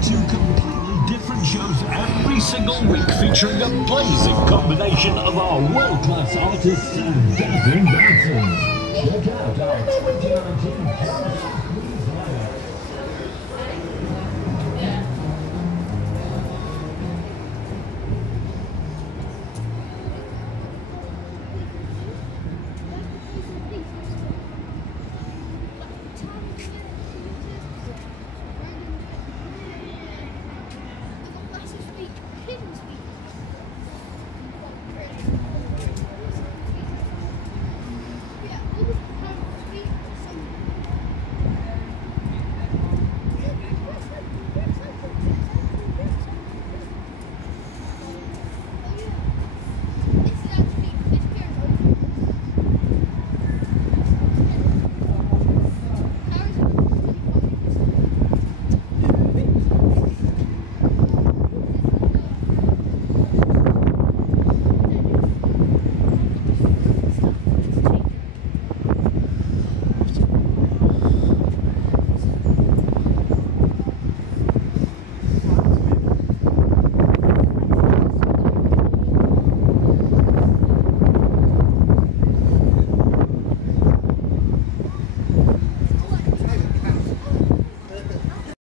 Two completely different shows every single week featuring a blazing combination of our world-class artists and dazzling dancers. Check out our 2019